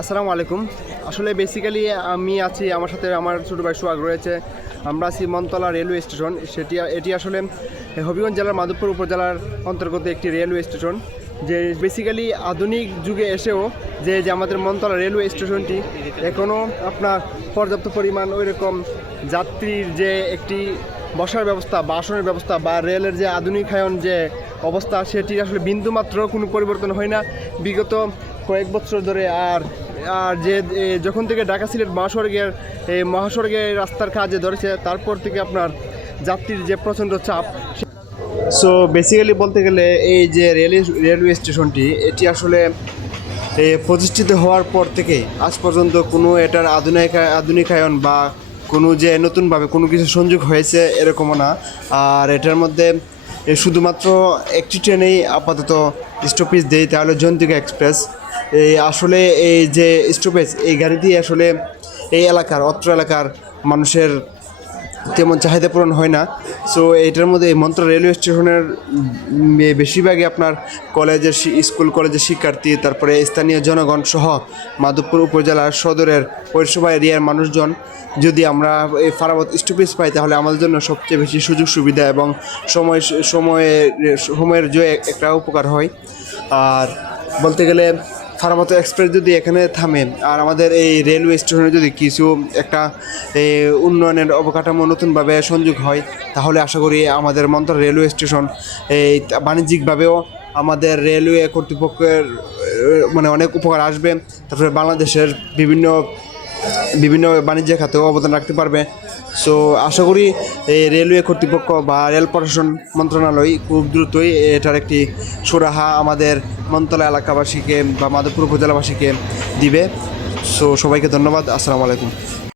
আসসালামু আলাইকুম। আসলে বেসিক্যালি আমি আছি, আমার সাথে আমার ছোটো ভাই সোহাগ রয়েছে। আমরা আছি মনতলা রেলওয়ে স্টেশন। এটি আসলে হবিগঞ্জ জেলার মাধবপুর উপজেলার অন্তর্গত একটি রেলওয়ে স্টেশন, যে বেসিক্যালি আধুনিক যুগে এসেও যে যে আমাদের মনতলা রেলওয়ে স্টেশনটি এখনও আপনার পর্যাপ্ত পরিমাণ ওই রকম যাত্রীর যে একটি বসার ব্যবস্থা বা আসনের ব্যবস্থা বা রেলের যে আধুনিকায়ন যে অবস্থা, সেটি আসলে বিন্দুমাত্র কোনো পরিবর্তন হয় না বিগত কয়েক বছর ধরে। আর আর যে যখন থেকে ঢাকা সিলেট মহাসড়কের রাস্তার কাজে ধরেছে, তারপর থেকে আপনার যাত্রীর যে প্রচণ্ড চাপ। সো বেসিক্যালি বলতে গেলে এই যে রেলওয়ে স্টেশনটি, এটি আসলে প্রতিষ্ঠিত হওয়ার পর থেকে আজ পর্যন্ত কোনো এটার আধুনিকায়ন বা কোনো যে নতুনভাবে কোনো কিছু সংযোগ হয়েছে এরকমও না। আর এটার মধ্যে শুধুমাত্র একটি ট্রেনেই আপাতত স্টপেজ দেয়, তাহলে জয়ন্তিকা এক্সপ্রেস। আসলে এই যে স্টপেজ, এই গাড়িটি আসলে এই অত্র এলাকার মানুষের তেমন চাহিদা পূরণ হয় না। সো এইটার মধ্যে এই মন্ত্র রেলওয়ে স্টেশনের বেশিরভাগই আপনার স্কুল কলেজের শিক্ষার্থী, তারপরে স্থানীয় জনগণ সহ মাধবপুর উপজেলার সদরের পৌরসভা এরিয়ার মানুষজন যদি আমরা এই ফারাবত স্টপেজ পাই, তাহলে আমাদের জন্য সবচেয়ে বেশি সুযোগ সুবিধা এবং সময়ের যে একটা উপকার হয়। আর বলতে গেলে ফারামত এক্সপ্রেস যদি এখানে থামে আর আমাদের এই রেলওয়ে স্টেশনে যদি কিছু একটা উন্নয়নের অবকাঠামো নতুনভাবে সংযোগ হয়, তাহলে আশা করি আমাদের মন্ত্র রেলওয়ে স্টেশন এই বাণিজ্যিকভাবেও আমাদের রেলওয়ে কর্তৃপক্ষের মানে অনেক উপকার আসবে। তারপরে বাংলাদেশের বিভিন্ন বিভিন্ন বাণিজ্য খাতেও অবদান রাখতে পারবে। সো আশা করি এই রেলওয়ে কর্তৃপক্ষ বা রেল প্রশাসন মন্ত্রণালয় খুব দ্রুতই এটার একটি সুরাহা আমাদের মনতলা এলাকাবাসীকে বা মাধবপুর উপজেলাবাসীকে দিবে। সো সবাইকে ধন্যবাদ। আসসালামু আলাইকুম।